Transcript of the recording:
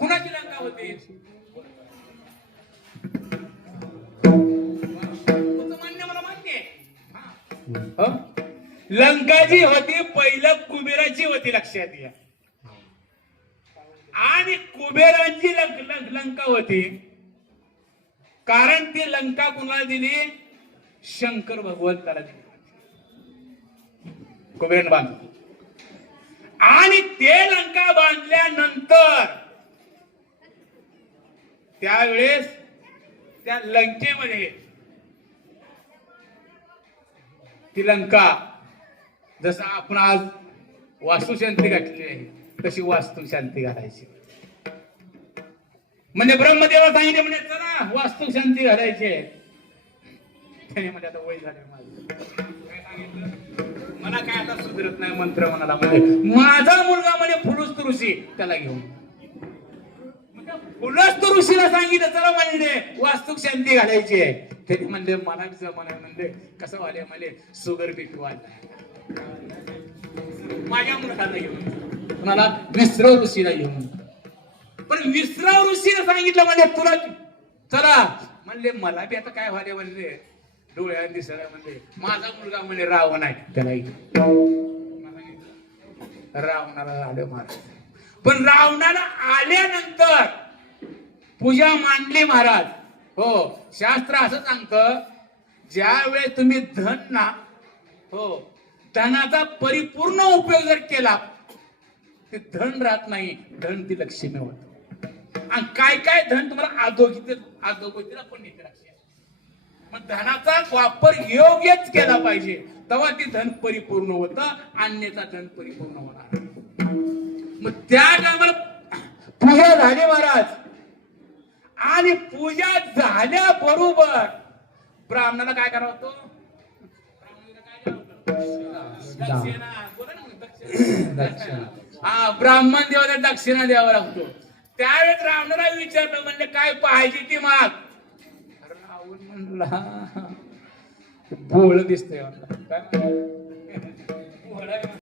कुणाची लंका होती? मान्य, मला मान्य आहे. लंका जी होती पहिलं कुबेराची होती, लक्षात घ्या. आणि कुबेरांची लंका होती कारण ती लंका कुणाला दिली? शंकर भगवंताला दिली. कुबेराने बांधली आणि ते लंका बांधल्यानंतर त्यावेळेस त्या लंकेमध्ये ती लंका जसं आपण आज वास्तुशांती घातली आहे तशी वास्तुशांती घालायची. म्हणजे ब्रह्मदेवा सांगितले म्हणजे चला वास्तुशांती घालायची आहे. त्याने म्हणजे आता वय झाले माझं, काय सांगितलं मला काय आता सुधरत नाही मंत्र म्हणाला. म्हणजे माझा मुलगा म्हणजे फुलस्त ऋषी, त्याला घेऊन फुलस्त ऋषीला सांगितलं चला म्हणजे वास्तुशांती घालायची आहे. त्याने म्हणले मला जमाना म्हणजे कसं व्हायला म्हणजे शुगर बीपी वाढलाय. माझ्या मुलाला घेऊन कुणाला? विश्रव ऋषीला घेऊन. पण विश्रव ऋषीने सांगितलं म्हणजे तुला चला म्हणले मला बी आता काय व्हाले म्हणले डोळ्यात दिसला म्हणजे माझा मुलगा म्हणजे रावण आहे, त्याला रावणाला आले महाराज. पण रावणाला आल्यानंतर पूजा मांडली महाराज. हो, शास्त्र असं सांगतं ज्या वेळेस तुम्ही धन ना हो धनाचा परिपूर्ण उपयोग जर केला ते धन राहत नाही, धन ती लक्ष्मी होत. आणि काय काय धन तुम्हाला अधोगतीला पण नेते. मग धनाचा वापर योग्यच केला पाहिजे, तेव्हा ती धन परिपूर्ण होत, अन्यथा धन परिपूर्ण होणार. मग त्या टायमाला पूजा झाली महाराज. आणि पूजा झाल्याबरोबर ब्राह्मणाला काय करावं होतं? हा, ब्राह्मण देवाला दक्षिणा द्यावा लागतो. त्यावेळेस रावणाला विचारलं म्हणजे काय पाहिजे ती माग. रावण म्हणला भोळ दिसतंय काय